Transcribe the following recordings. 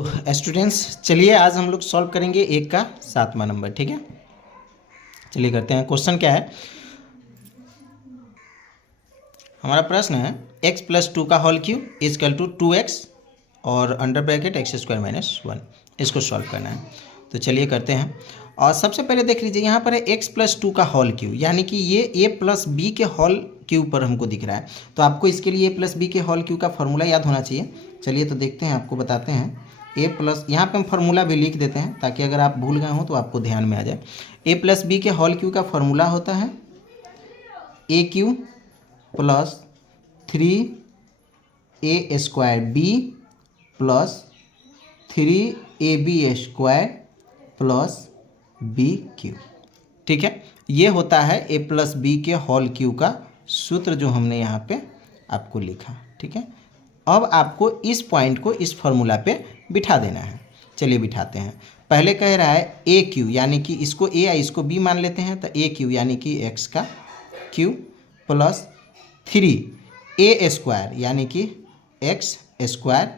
तो स्टूडेंट्स चलिए आज हम लोग सॉल्व करेंगे 1 का 7वां नंबर। ठीक है, चलिए करते हैं। क्वेश्चन क्या है, हमारा प्रश्न है x + 2 का whole cube is equal to 2x और अंडर ब्रैकेट x² - 1, इसको सॉल्व करना है। तो चलिए करते हैं। और सबसे पहले देख लीजिए यहाँ पर है x + 2 का होल क्यूब, यानी कि ये a + b के होल क्यूब पर हमको दिख रहा है। तो आपको इसके लिए a + b के होल क्यूब का फॉर्मूला याद होना चाहिए। चलिए तो देखते हैं, आपको बताते हैं। यहाँ पे हम फार्मूला भी लिख देते हैं ताकि अगर आप भूल गए हो तो आपको ध्यान में आ जाए। a + b के होल क्यूब का फॉर्मूला होता है a³ + 3a² b + 3ab² + b³। ठीक है, ये होता है a + b के होल क्यूब का सूत्र जो हमने यहाँ पे आपको लिखा। ठीक है, अब आपको इस पॉइंट को इस फॉर्मूला पे बिठा देना है। चलिए बिठाते हैं। पहले कह रहा है a³ यानी कि इसको a या इसको b मान लेते हैं, तो a³ यानी कि x का क्यूब + 3a² यानी कि x²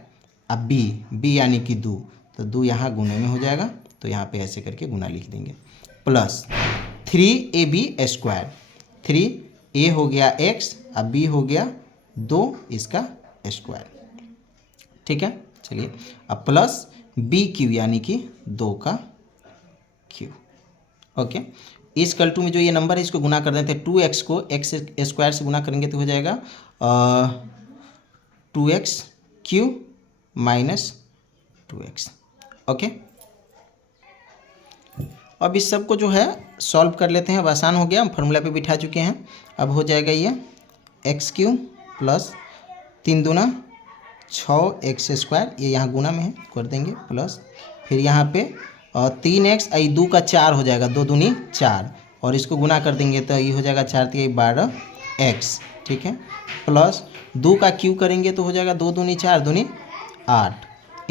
अब b यानी कि 2, तो 2 यहाँ गुणे में हो जाएगा, तो यहाँ पे ऐसे करके गुना लिख देंगे, + 3ab², 3a हो गया x अब b हो गया 2 इसका स्क्वायर। ठीक है, चलिए अब प्लस b³ यानी कि 2 का क्यूब। ओके, इस कल्टू में जो ये नंबर है इसको गुना कर देते हैं। 2x को x² से गुना करेंगे तो हो जाएगा 2x³ - 2x। ओके, अब इस सब को जो है सॉल्व कर लेते हैं। अब आसान हो गया, हम फार्मूला पे बिठा चुके हैं। अब हो जाएगा ये x³ + 3 दूना 6x², ये यहाँ गुना में है कर देंगे, प्लस फिर यहाँ पे 3x 2 का 4 हो जाएगा, 2 दूनी 4, और इसको गुना कर देंगे तो ये हो जाएगा 4 × 12x। ठीक है, प्लस 2 का क्यूब करेंगे तो हो जाएगा 2 दूनी 4 दूनी 8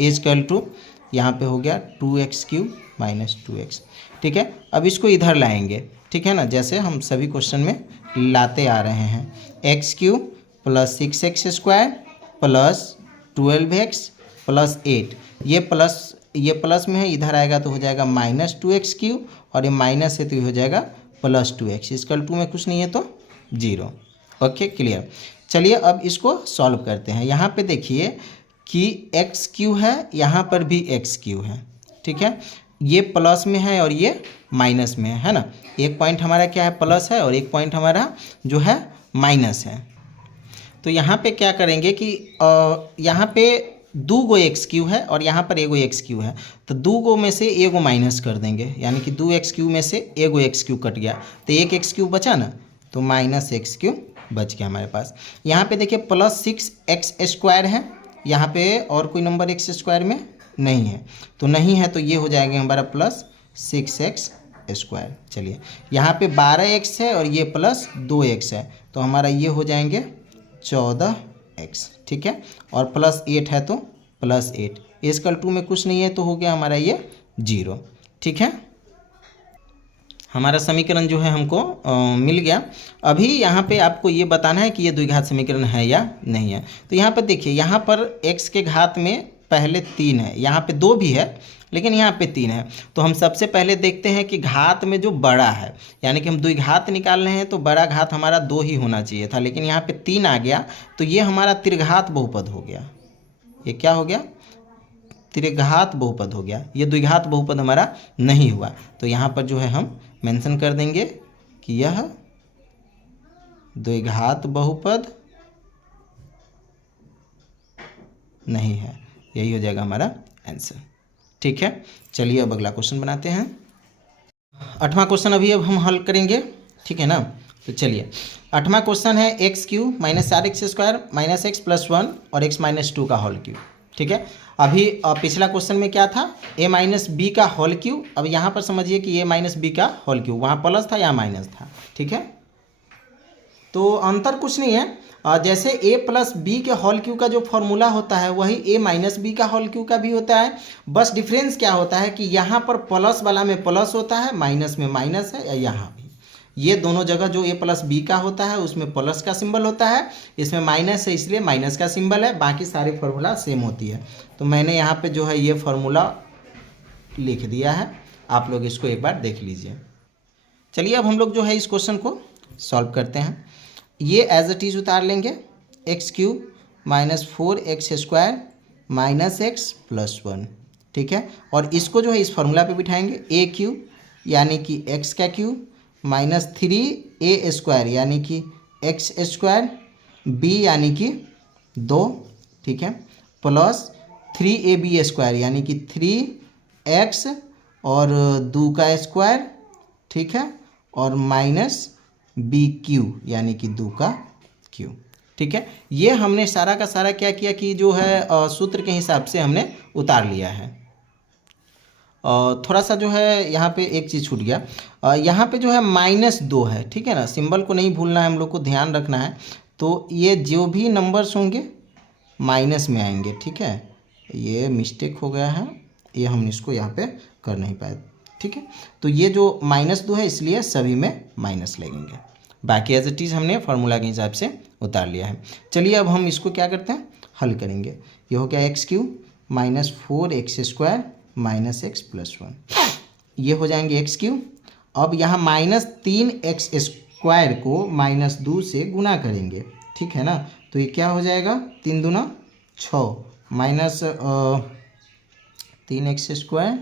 इजकल टू यहाँ पे हो गया 2x³ - 2x। ठीक है, अब इसको इधर लाएंगे। ठीक है ना, जैसे हम सभी क्वेश्चन में लाते आ रहे हैं। x³ + 6x² + 12x + 8, ये प्लस में है, इधर आएगा तो हो जाएगा -2x³, और ये माइनस है तो ये हो जाएगा +2x। इसका 2 में कुछ नहीं है तो 0। Okay, clear. चलिए अब इसको सॉल्व करते हैं। यहाँ पे देखिए कि x³ है, यहाँ पर भी x³ है। ठीक है, ये प्लस में है और ये माइनस में है ना। एक पॉइंट हमारा क्या है, प्लस है, और एक पॉइंट हमारा जो है माइनस है। तो यहाँ पे क्या करेंगे कि यहाँ पे 2 गो x³ है और यहाँ पर 1 गो x³ है, तो 2 गो में से 1 गो माइनस कर देंगे, यानी कि 2 x³ में से 1 गो x³ कट गया, तो 1 x³ बचा ना, तो -x³ बच गया हमारे पास। यहाँ पे देखिए +6x² है, यहाँ पे और कोई नंबर x² में नहीं है, तो नहीं है तो ये हो जाएगा हमारा +6x²। चलिए यहाँ पे 12x है और ये +2x है, तो हमारा ये हो जाएंगे 14x। ठीक है, और +8 है तो +8, इसका 2 में कुछ नहीं है तो हो गया हमारा ये 0। ठीक है, हमारा समीकरण जो है हमको मिल गया। अभी यहाँ पे आपको ये बताना है कि ये द्विघात समीकरण है या नहीं है। तो यहाँ पर देखिए, यहाँ पर x के घात में पहले 3 है, यहाँ पे 2 भी है लेकिन यहाँ पे 3 है। तो हम सबसे पहले देखते हैं कि घात में जो बड़ा है, यानी कि हम द्विघात निकाल रहे हैं तो बड़ा घात हमारा 2 ही होना चाहिए था, लेकिन यहाँ पे 3 आ गया, तो ये हमारा त्रिघात बहुपद हो गया। ये क्या हो गया, त्रिघात बहुपद हो गया। ये द्विघात बहुपद हमारा नहीं हुआ, तो यहाँ पर जो है हम मेंशन कर देंगे कि यह द्विघात बहुपद नहीं है। यही हो जाएगा हमारा आंसर। ठीक है, चलिए अब अगला क्वेश्चन बनाते हैं। 8वां क्वेश्चन अभी अब हम हल करेंगे। ठीक है ना, तो चलिए 8वां क्वेश्चन है x³ - 4x² - x + 1 और x - 2 का होल क्यूब। ठीक है, अभी पिछला क्वेश्चन में क्या था, a - b का होल क्यूब। अब यहाँ पर समझिए कि a - b का होल क्यूब, वहाँ प्लस था यहाँ माइनस था। ठीक है, तो अंतर कुछ नहीं है, जैसे a + b के होल क्यूब का जो फॉर्मूला होता है वही a - b का होल क्यूब का भी होता है। बस डिफरेंस क्या होता है कि यहाँ पर प्लस वाला में प्लस होता है, माइनस में माइनस है, या यहाँ भी ये दोनों जगह जो a प्लस बी का होता है उसमें प्लस का सिंबल होता है, इसमें माइनस है इसलिए माइनस का सिंबल है, बाकी सारे फार्मूला सेम होती है। तो मैंने यहाँ पे जो है ये फार्मूला लिख दिया है, आप लोग इसको एक बार देख लीजिए। चलिए अब हम लोग जो है इस क्वेश्चन को सॉल्व करते हैं। ये एज इट इज उतार लेंगे, x cube minus 4x² minus X plus 1, ठीक है। और इसको जो है इस फार्मूला पे बिठाएंगे, ए क्यूब यानी कि एक्स का क्यूब माइनस 3a² यानी कि एक्स स्क्वायर, बी यानी कि 2, ठीक है, प्लस 3ab² यानी कि 3x और 2 का स्क्वायर, ठीक है, और माइनस बी क्यू यानी कि 2 का क्यू, ठीक है। ये हमने सारा का सारा क्या किया कि जो है सूत्र के हिसाब से हमने उतार लिया है। थोड़ा सा जो है यहाँ पे एक चीज़ छूट गया, यहाँ पे जो है -2 है, ठीक है ना, सिंबल को नहीं भूलना है, हम लोग को ध्यान रखना है। तो ये जो भी नंबर्स होंगे माइनस में आएंगे, ठीक है। ये मिस्टेक हो गया है, ये हम इसको यहाँ पे कर नहीं पाए, ठीक है। तो ये जो -2 है इसलिए सभी में माइनस लगेंगे, बाकी एज इट इज़ हमने फार्मूला के हिसाब से उतार लिया है। चलिए अब हम इसको क्या करते हैं, हल करेंगे। ये हो गया x cube minus 4x² minus X plus 1, ये हो जाएंगे एक्स क्यूब। अब यहाँ -3x² को -2 से गुना करेंगे, ठीक है ना। तो ये क्या हो जाएगा, 3 दूना 6 माइनस 3x²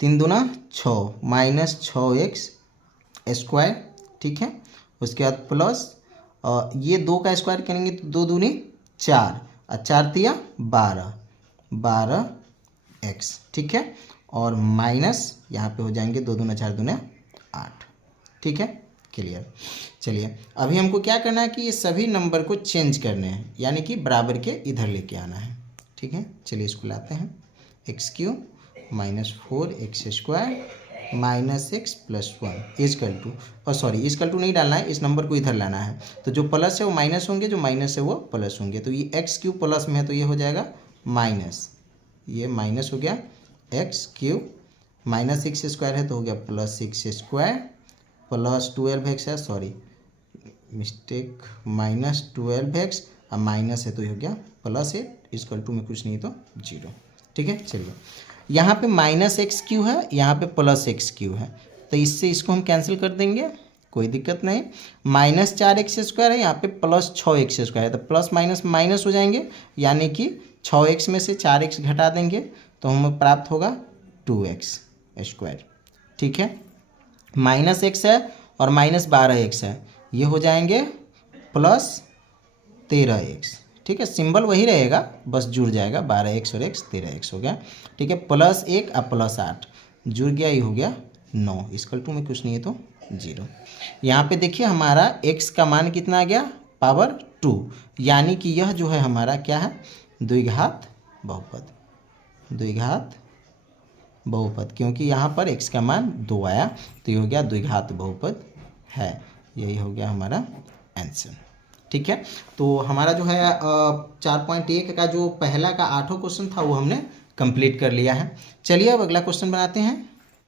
3 दूना 6 माइनस 6x², ठीक है। उसके बाद प्लस ये 2 का स्क्वायर करेंगे तो 2 दूनी 4 और 4 तिया 12x, ठीक है। और माइनस यहाँ पे हो जाएंगे 2 दूना 4 दूना 8, ठीक है, क्लियर। चलिए अभी हमको क्या करना है कि ये सभी नंबर को चेंज करने हैं, यानी कि बराबर के इधर लेके आना है, ठीक है। चलिए इसको लाते हैं, X cube minus 4x² minus X plus 1 equal to, और सॉरी इजकल टू नहीं डालना है, इस नंबर को इधर लाना है। तो जो प्लस है वो माइनस होंगे, जो माइनस है वो प्लस होंगे। तो ये एक्स क्यूब प्लस में है तो ये हो जाएगा माइनस, ये माइनस हो गया एक्स क्यूब, माइनस 6² है तो हो गया प्लस 6² प्लस 12x है, सॉरी मिस्टेक, माइनस 12x और माइनस है तो ये हो गया प्लस 8, इजकल टू में कुछ नहीं तो 0, ठीक है। चलिए यहाँ पे -x³ है, यहाँ पे +x³ है, तो इससे इसको हम कैंसिल कर देंगे, कोई दिक्कत नहीं। -4x² है, यहाँ पे +6x² है, तो प्लस माइनस माइनस हो जाएंगे, यानी कि 6x में से 4x घटा देंगे तो हमें प्राप्त होगा 2x², ठीक है। -x है और -12x है, ये हो जाएंगे +13x, ठीक है। सिंबल वही रहेगा, बस जुड़ जाएगा, 12x और x 13x हो गया, ठीक है। +1 और +8 जुड़ गया, ये हो गया 9, इजकल टू में कुछ नहीं है तो 0। यहाँ पे देखिए हमारा x का मान कितना आ गया, पावर 2, यानी कि यह जो है हमारा क्या है, द्विघात बहुपद, द्विघात बहुपद, क्योंकि यहाँ पर x का मान 2 आया तो ये हो गया द्विघात बहुपद है, यही हो गया हमारा आंसर, ठीक है। तो हमारा जो है 4.1 का जो पहला का 8वां क्वेश्चन था वो हमने कंप्लीट कर लिया है। चलिए अब अगला क्वेश्चन बनाते हैं।